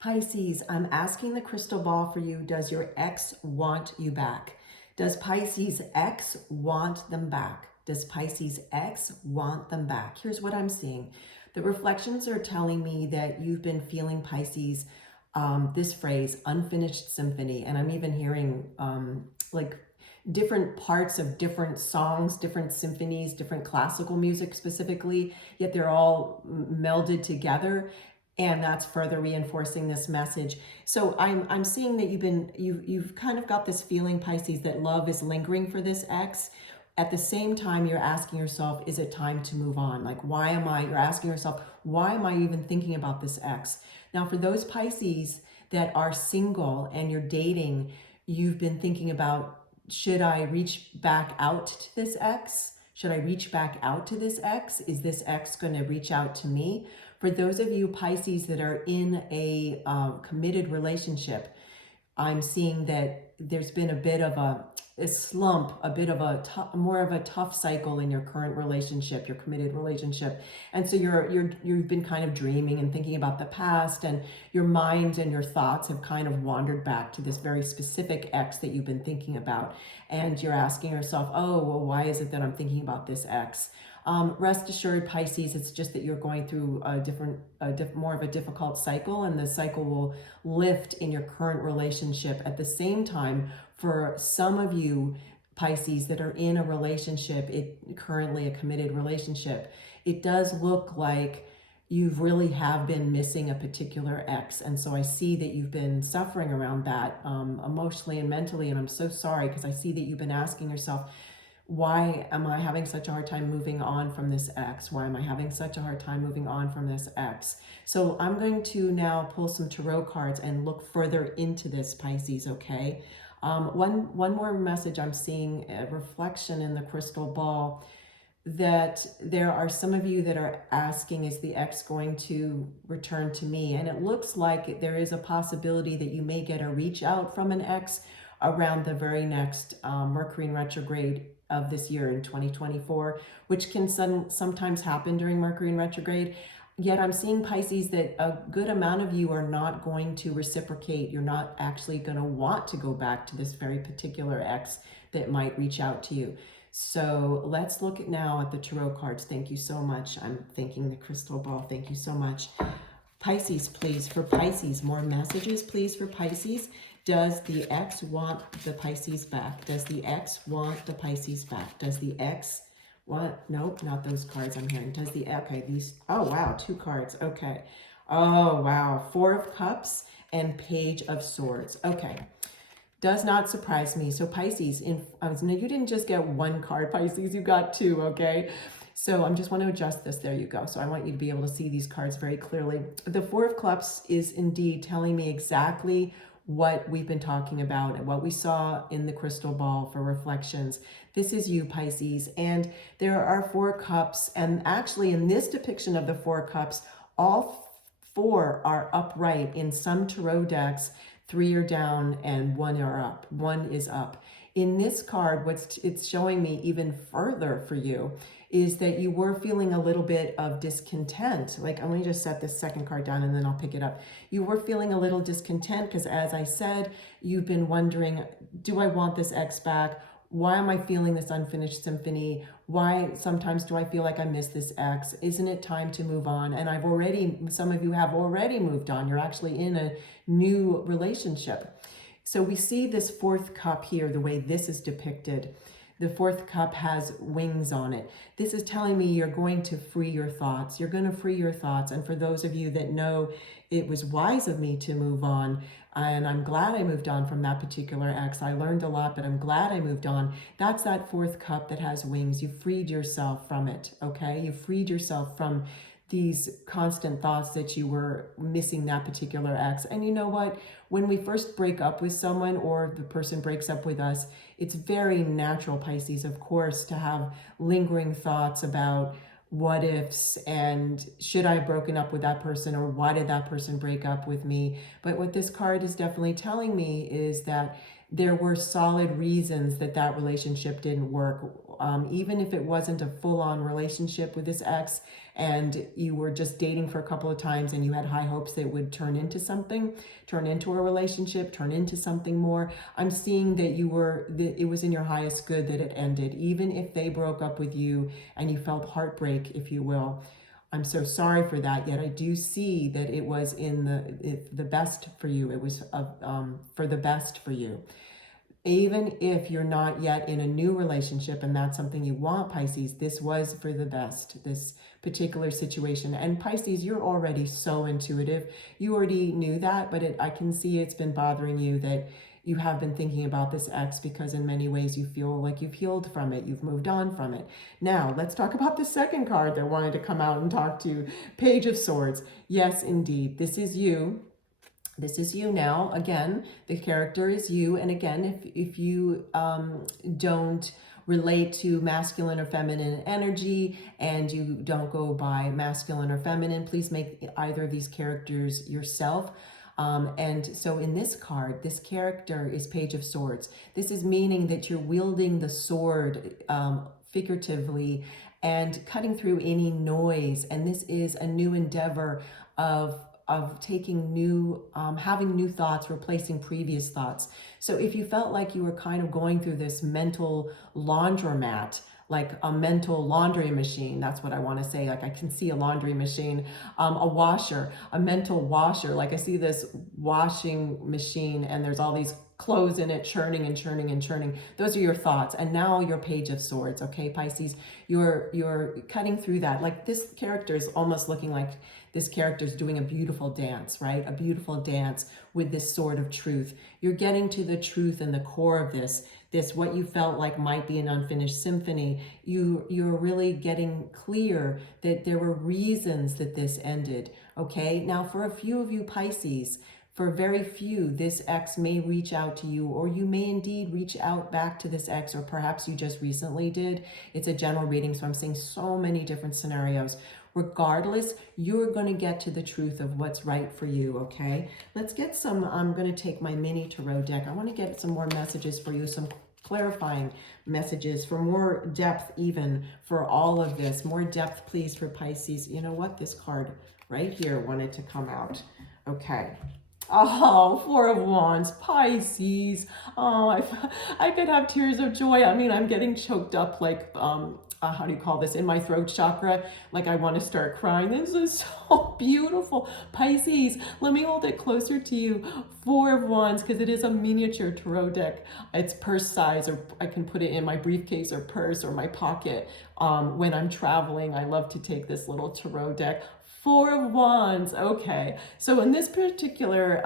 Pisces, I'm asking the crystal ball for you. Does your ex want you back? Does Pisces ex want them back? Does Pisces ex want them back? Here's what I'm seeing. The reflections are telling me that you've been feeling Pisces, this phrase, unfinished symphony. And I'm even hearing like different parts of different songs, different symphonies, different classical music specifically, yet they're all melded together. And that's further reinforcing this message. So I'm seeing that you've kind of got this feeling, Pisces, that love is lingering for this ex. At the same time, you're asking yourself, is it time to move on? Like, you're asking yourself, why am I even thinking about this ex? Now, for those Pisces that are single and you're dating, you've been thinking about, should I reach back out to this ex? Should I reach back out to this ex? Is this ex going to reach out to me? For those of you Pisces that are in a committed relationship, I'm seeing that there's been a bit of a slump, a bit of more of a tough cycle in your current relationship, your committed relationship. And so you've been kind of dreaming and thinking about the past, and your mind and your thoughts have kind of wandered back to this very specific ex that you've been thinking about. And you're asking yourself, oh, well, why is it that I'm thinking about this ex? Rest assured, Pisces, it's just that you're going through more of a difficult cycle, and the cycle will lift in your current relationship. At the same time, for some of you Pisces that are in a relationship, currently a committed relationship, it does look like you really have been missing a particular ex. And so I see that you've been suffering around that emotionally and mentally. And I'm so sorry, because I see that you've been asking yourself, why am I having such a hard time moving on from this ex? Why am I having such a hard time moving on from this ex? So I'm going to now pull some tarot cards and look further into this, Pisces, okay? One more message I'm seeing, a reflection in the crystal ball, that there are some of you that are asking, is the ex going to return to me? And it looks like there is a possibility that you may get a reach out from an ex around the very next Mercury in retrograde of this year in 2024, which can sometimes happen during Mercury in retrograde. Yet I'm seeing, Pisces, that a good amount of you are not going to reciprocate. You're not actually going to want to go back to this very particular ex that might reach out to you. So let's look now at the tarot cards. Thank you so much. I'm thanking the crystal ball. Thank you so much. Pisces, please, for Pisces, more messages, please, for Pisces. Does the ex want the Pisces back? Does the ex want the Pisces back? Does the ex want, nope, not those cards I'm hearing. Does the, okay, these, oh, wow, 2 cards, okay. Oh, wow, 4 of Cups and Page of Swords, okay. Does not surprise me. So Pisces, you didn't just get 1 card, Pisces, you got 2, okay? So I'm just want to adjust this. There you go. So I want you to be able to see these cards very clearly. The 4 of Cups is indeed telling me exactly what we've been talking about and what we saw in the crystal ball for reflections. This is you, Pisces, and there are 4 cups, and actually in this depiction of the 4 cups, all 4 are upright. In some tarot decks, 3 are down and 1 are up. 1 is up. In this card, it's showing me even further for you is that you were feeling a little bit of discontent. Like, let me just set this second card down and then I'll pick it up. You were feeling a little discontent because, as I said, you've been wondering, do I want this ex back? Why am I feeling this unfinished symphony? Why sometimes do I feel like I miss this ex? Isn't it time to move on? And some of you have already moved on. You're actually in a new relationship. So we see this 4th cup here, the way this is depicted. The 4th cup has wings on it. This is telling me you're going to free your thoughts. You're going to free your thoughts. And for those of you that know it was wise of me to move on, and I'm glad I moved on from that particular ex. I learned a lot, but I'm glad I moved on. That's that 4th cup that has wings. You freed yourself from it, okay? You freed yourself from these constant thoughts that you were missing that particular ex. And you know what? When we first break up with someone, or the person breaks up with us, it's very natural, Pisces, of course, to have lingering thoughts about what ifs and should I have broken up with that person, or why did that person break up with me? But what this card is definitely telling me is that there were solid reasons that that relationship didn't work. even if it wasn't a full-on relationship with this ex and you were just dating for a couple of times and you had high hopes that it would turn into something, turn into a relationship, turn into something more. I'm seeing that that it was in your highest good that it ended, even if they broke up with you and you felt heartbreak, if you will. I'm so sorry for that, yet I do see that it was in the best for you. It was for the best for you. Even if you're not yet in a new relationship and that's something you want, Pisces, this was for the best, this particular situation. And Pisces, you're already so intuitive. You already knew that, but I can see it's been bothering you that you have been thinking about this ex because in many ways you feel like you've healed from it, you've moved on from it. Now, let's talk about the second card that wanted to come out and talk to you. Page of Swords. Yes, indeed, this is you. This is you now. Again, the character is you. And again, if you don't relate to masculine or feminine energy and you don't go by masculine or feminine, please make either of these characters yourself. And so in this card, this character is Page of Swords. This is meaning that you're wielding the sword figuratively and cutting through any noise. And this is a new endeavor of taking new, having new thoughts, replacing previous thoughts. So if you felt like you were kind of going through this mental laundromat, like a mental laundry machine, that's what I want to say. Like I can see a laundry machine, a washer, a mental washer. Like I see this washing machine and there's all these clothes in it, churning and churning and churning. Those are your thoughts. And now your Page of Swords, okay, Pisces, you're cutting through that. Like this character is almost looking like this character is doing a beautiful dance, right? A beautiful dance with this sword of truth. You're getting to the truth and the core of this what you felt like might be an unfinished symphony. You're really getting clear that there were reasons that this ended, okay? Now for a few of you Pisces, for very few, this ex may reach out to you, or you may indeed reach out back to this ex, or perhaps you just recently did. It's a general reading, so I'm seeing so many different scenarios. Regardless, you're going to get to the truth of what's right for you, okay? Let's get some, I'm going to take my mini tarot deck. I want to get some more messages for you, some clarifying messages for more depth even for all of this. More depth, please, for Pisces. You know what? This card right here wanted to come out. Okay. Oh, Four of Wands, Pisces. Oh, I could have tears of joy. I mean, I'm getting choked up like, how do you call this, in my throat chakra, like I want to start crying. This is so beautiful. Pisces, let me hold it closer to you. Four of Wands, because it is a miniature tarot deck. It's purse size, or I can put it in my briefcase or purse or my pocket. When I'm traveling, I love to take this little tarot deck. Four of Wands. Okay, so in this particular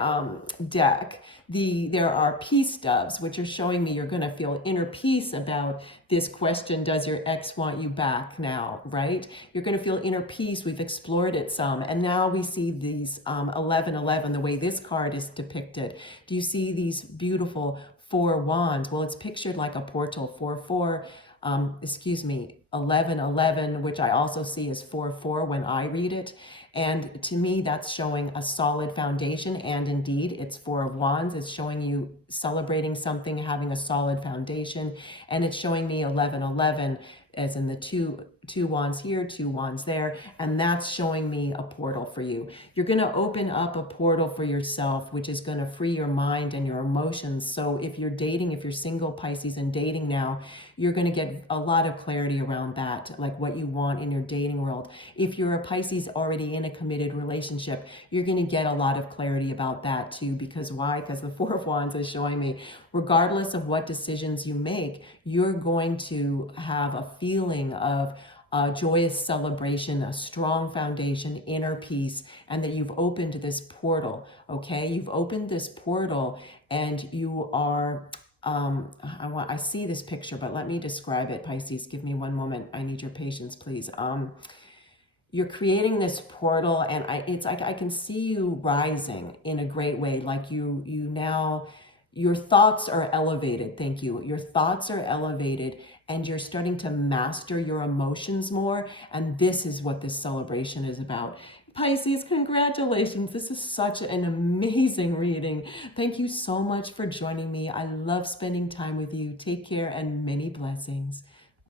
deck, there are peace doves, which are showing me you're going to feel inner peace about this question, does your ex want you back now, right? You're going to feel inner peace. We've explored it some. And now we see these 1111, the way this card is depicted. Do you see these beautiful Four Wands? Well, it's pictured like a portal, 4-4, 1111, which I also see as 4-4 when I read it. And to me, that's showing a solid foundation. And indeed, it's Four of Wands. It's showing you celebrating something, having a solid foundation. And it's showing me 1111 as in the two wands here, 2 wands there, and that's showing me a portal for you. You're going to open up a portal for yourself, which is going to free your mind and your emotions. So if you're dating, if you're single, Pisces, and dating now, you're going to get a lot of clarity around that, like what you want in your dating world. If you're a Pisces already in a committed relationship, you're going to get a lot of clarity about that too. Because why? Because the Four of Wands is showing me, regardless of what decisions you make, you're going to have a feeling of joyous celebration, a strong foundation, inner peace, and that you've opened this portal, okay? You've opened this portal and you are, I see this picture, but let me describe it, Pisces. Give me one moment. I need your patience, please. You're creating this portal and it's like I can see you rising in a great way, like you now, your thoughts are elevated. Thank you. Your thoughts are elevated and you're starting to master your emotions more. And this is what this celebration is about. Pisces, congratulations. This is such an amazing reading. Thank you so much for joining me. I love spending time with you. Take care and many blessings.